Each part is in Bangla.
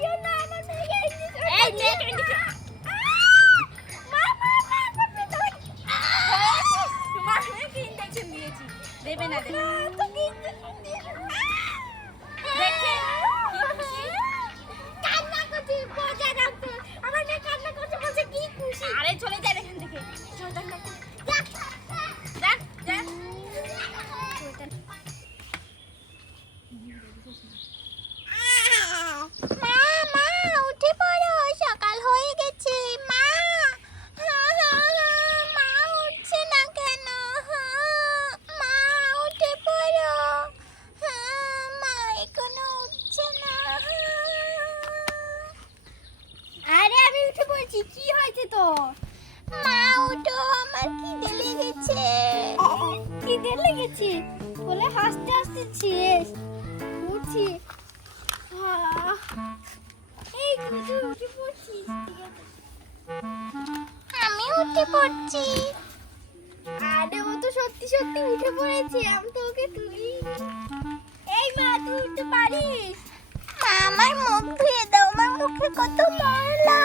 দিও না আমার মেয়েকে এই মেয়েকে তোমার মেয়েকে ইনজেকশন দিয়েছি দেবে না দেবে তোকে ইনজেকশন দিয়েছি দেখে কি খুশি কান্না করছে বোঝা রাখতো আমার মেয়ে কান্না করছে বলছে কি খুশি আরে চলে যা এখান থেকে চল যা যা যা কি হয়েছে তো মা উঠো আমার খিদে লেগেছে খিদে লেগেছে বলে হাসতে হাসতে শেষ উঠছি এই তুই উঠে পড়ছিস আমি উঠে পড়ছি আরে ও তো সত্যি সত্যি উঠে পড়েছে আমি তো ওকে তুলি এই মা তুই উঠতে পারিস মা আমার মুখ ধুয়ে দাও আমার মুখে কত ময়লা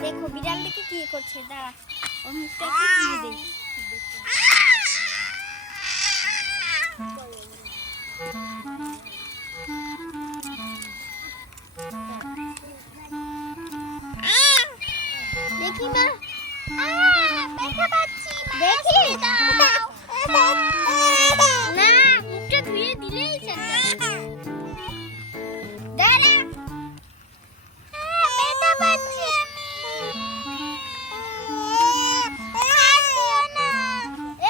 দেখো বিড়ালটাকে কি করছে দাঁড়া ওর মুখটা একটু ধুয়ে দেই দেখি মা ব্যথা পাচ্ছি দেখি দাও না মুখটা ধুয়ে দিলেই চলবে দাঁড়া ব্যথা পাচ্ছি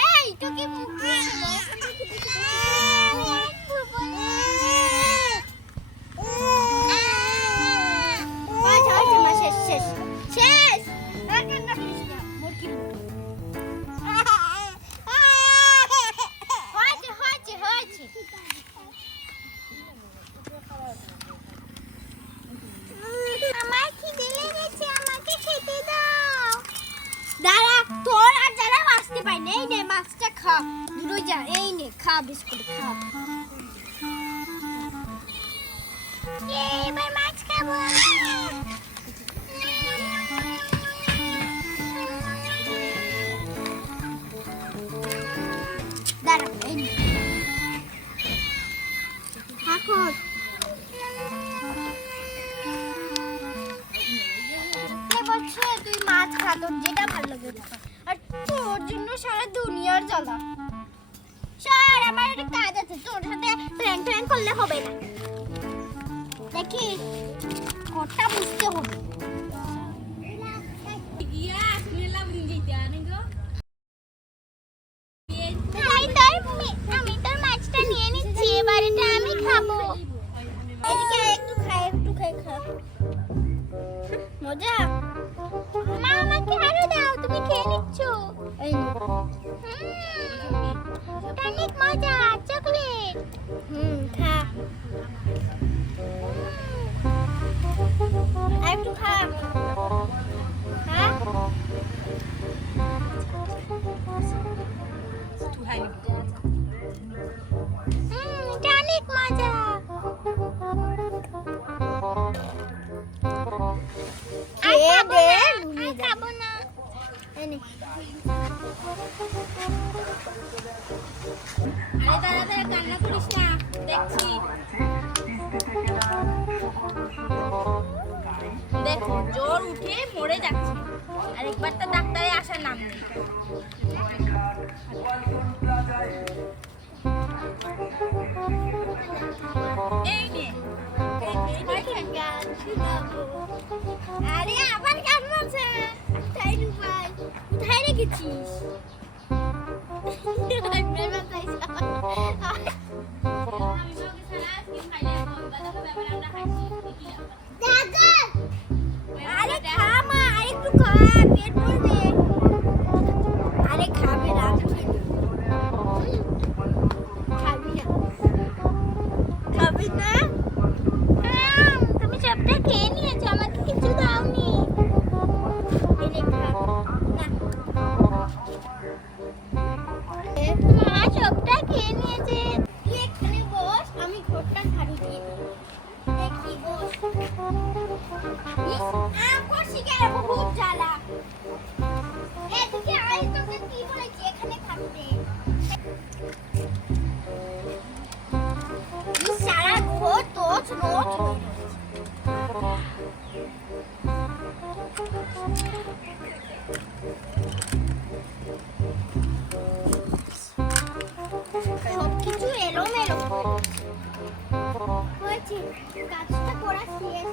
এই তোকে মুখ ধুয়ে দেবো এই নে মাছটা খা দূরে যা এই নে খা বিস্কুট খা এবার মাছ খাবো দাঁড়া এই নে থাকো বলছে তুই মাছ খা তোর যেটা ভালো লাগে আর তোর জন্য সারা দুনিয়ার জ্বালা স্যার আমার একটা কাজ আছে তোর সাথে প্ল্যান প্ল্যান করলে হবে না দেখি কথা বুঝতে হবে আমি তোর মাছটা নিয়ে নিচ্ছি এবার এটা আমি খাবো এদিকে একটু খাই খা মজা মা আমাকে আরো দাও তুমি খেয়ে নিচ্ছ এই অনেক মজা চকলেট খা একটু খা অনেক মজা খাবো না আরে দাঁড়া কান্না করিস না দেখছি দেখো জ্বর উঠে মরে যাচ্ছে আর একবার তো ডাক্তারে আসার নাম নেই এই নে আরে আবার কান্নাছে তাই ভাই কোথায় রেখেছিস আরে খা মা আরেকটু খা পেট ভরবে হয়েছে, কাজটা করা শেষ।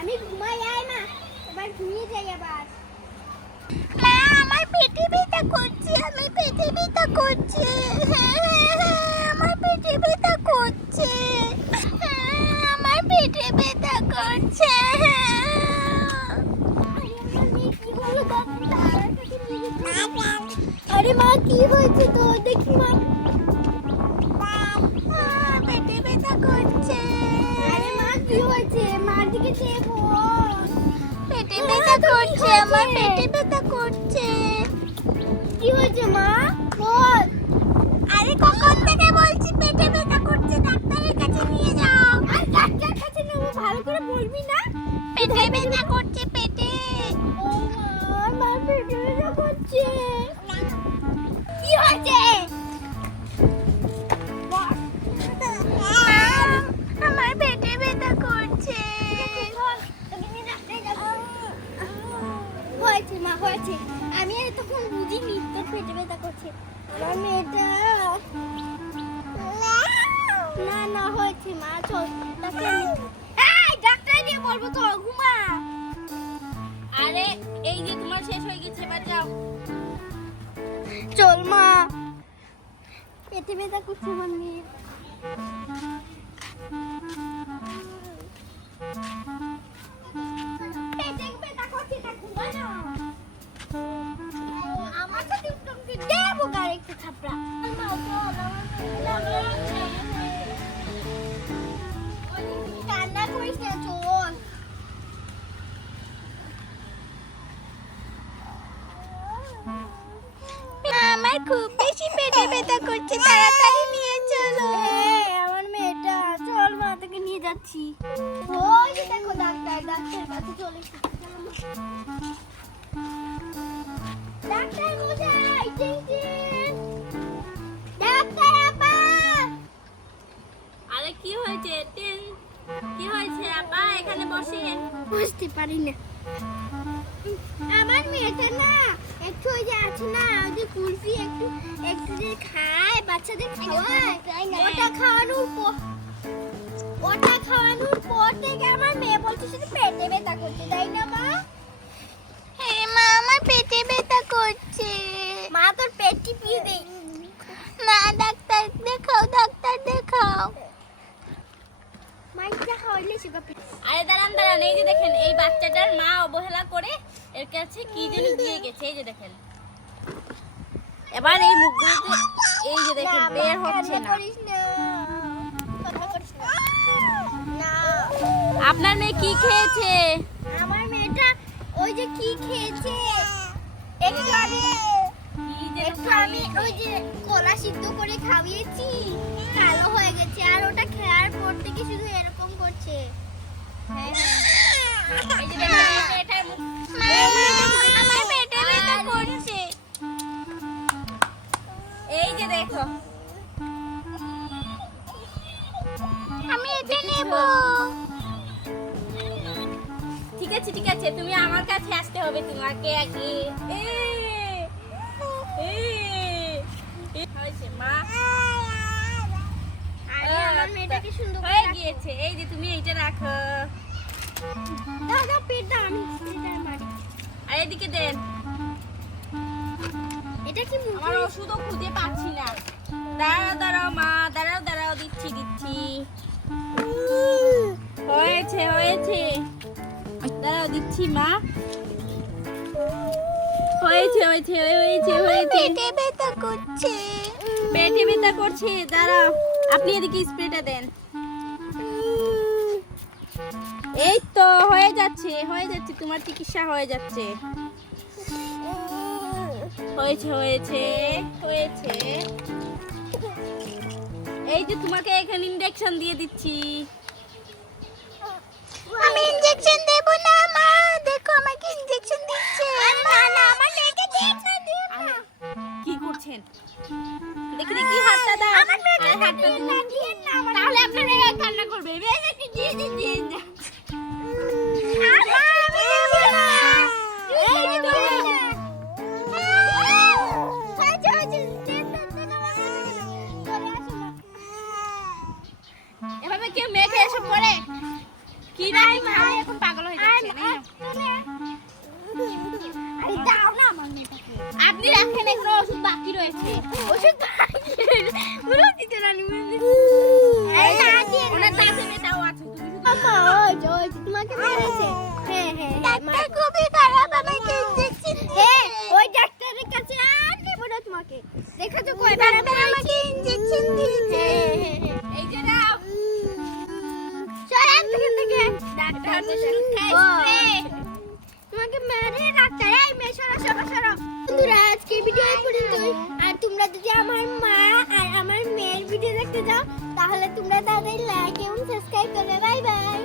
আমি ঘুমাই আয় মা, এবার ঘুমিয়ে যাই আবার। মা আমার পেটে ব্যথা করছে, আমি পেটে ব্যথা করছে, আমার পেটে ব্যথা করছে, আমার পেটে ব্যথা করছে। আরে মা কি হয়েছে তো দেখি মা, পেটে ব্যথা করছে। আরে মা কি হয়েছে, মার দিকে চেয়ে বল। পেটে ব্যথা করছে, আমার পেটে ব্যথা করছে। কি হয়েছে মা বল। আরে কখন থেকে বলছি পেটে ব্যথা করছে, ডাক্তারের কাছে নিয়ে যাও। আর ডাক্তার কাছে নেব, ভালো করে বলবি না। পেটে ব্যথা করছে, পেটে। ও মা, আমার পেটে ব্যথা করছে। কি হয়েছে আমার পেটে ব্যথা করছে। হয়েছে মা হয়েছে, আমি আর তখন বুঝিনি তোর পেটে ব্যথা করছে। আমার মেয়েটা না না হয়েছে মা, চল ডাক্তার নিয়ে বলবো তো, ঘুমা। আরে এই যে তোমার শেষ হয়ে গেছে, এবার যাও। চল মা, পেটে ব্যথা করছে আমার মেয়ে। পেটে ব্যথা করছে না, ঘুমা না। আমার সাথে তোমাকে দেবো গাড়ি একটু থাপড়া। কান্না করিস না, চল। আমার খুব বেশি পেটে ব্যথা করছে, তাড়াতাড়ি নিয়ে চলো। আমার মেয়েটা, চল মা তোকে নিয়ে যাচ্ছি। ওই যে দেখো ডাক্তার, ডাক্তারের কাছে চলে এসেছি। ডাক্তার মশাই, ডাক্তার আপা। আরে কি হয়েছে কি হয়েছে আপা, এখানে বসেন। বুঝতে পারি না, আমার মেয়েটা না একটু ওই যে আছে না, ওই যে কুলফি একটু একটু যে খায়, বাচ্চাদের খাওয়ায়, ওটা খাওয়ানোর পর থেকে আমার মেয়ে বলছে শুধু পেটে ব্যথা করছে, তাই না মা? হ্যাঁ মা, আমার পেটে ব্যথা করছে। মা তোর পেট টিপিয়ে দে না, ডাক্তার দেখাও, ডাক্তার দেখাও। মাইকটা খাওয়াইলে সেটা। আরে দাঁড়ান দাঁড়ান, এই যে দেখেন এই বাচ্চাটার মা অবহেলা করে এর কাছে কি যেন দিয়ে গেছে, এই যে দেখেন। এবার এই মুখগুলোতে এই যে দেখেন বের হচ্ছে না। আপনার মেয়ে কি খেয়েছে? আমার মেয়েটা ওই যে কি খেয়েছে, একটু আমি ওই যে কলা সিদ্ধ করে খাওয়িয়েছি, কালো হয়ে গেছে, আর ওটা খাওয়ার পর থেকে শুধু এরকম করছে। হ্যাঁ এই যে দেখেন এটার মুখ, আমার পেটে ব্যথা করছে। এই যে দেখো। আমি এটা নেব। ঠিক আছে ঠিক আছে, তুমি আমার কাছে আসতে হবে, তোমাকে আগে। হয়েছে মা, আরে আমার মেয়েটাকে সুন্দর করে হয়ে রাখো। গিয়েছে। এই যে তুমি এইটা রাখো, দাও দাও পেট দাও, আমি এটা মারি। আর এদিকে দেন। এটা কি আমার ওষুধও খুঁজে পাচ্ছি না। দাঁড়াও দাঁড়াও মা, দাঁড়াও দাঁড়াও, দিচ্ছি দিচ্ছি। হয়েছে হয়েছে, দাঁড়াও দিচ্ছি মা। হয়েছে হয়েছে হয়েছে হয়েছে। পেটে ব্যথা করছে। পেটে ব্যথা করছে, দাঁড়াও। আপনি এদিকে স্প্রেটা দেন। এই তো হয়ে যাচ্ছে হয়ে যাচ্ছে, তোমার চিকিৎসা হয়ে যাচ্ছে। হয়েছে হয়েছে হয়েছে। এই যে তোমাকে এখানে ইনজেকশন দিয়ে দিচ্ছি। আমি ইনজেকশন দেব না মা, দেখো আমাকে ইনজেকশন দিচ্ছে। না না আমার মেয়েকে দেব না, দেব না। কি করছেন দেখি দেখি, হাতটা দাও। আমার মেয়েকে হাতটা দেব না, দেব না। তাহলে আপনার মেয়ে কান্না করবে। দিয়ে দিন দিয়ে দিন। আমি দেব না। এই যে দেব না। হয়েছে হয়েছে, দেব না, দেব না। চলে আসো মা। দিদি রাখেন, এখনো ওষুধ বাকি রয়েছে। ওষুধ বলো দিতে রানী ওনার দাঁতে ব্যথাও আছে, তুমি শুধু তোমাকে মেরেছে। হ্যাঁ হ্যাঁ ডাক্তার খুবই খারাপ, আমাকে ইনজেকশন হ্যাঁ ওই ডাক্তারের কাছে আর নেব না তোমাকে। দেখেছো কয়বার আমাকে ইনজেকশন দিয়েছে। এই যে নাও সরান থেকে ডাক্তার ওষুধ খায় স্প্রে। তোমাকে মেরে ডাক্তার এই মেয়ে সরো সরো সরো। বন্ধুরা আজকে ভিডিও এই পর্যন্তই। আর তোমরা যদি আমার মা আর আমার মেয়ের ভিডিও দেখতে চাও তাহলে তোমরা তাদের লাইক এবং সাবস্ক্রাইব করবে। Bye bye.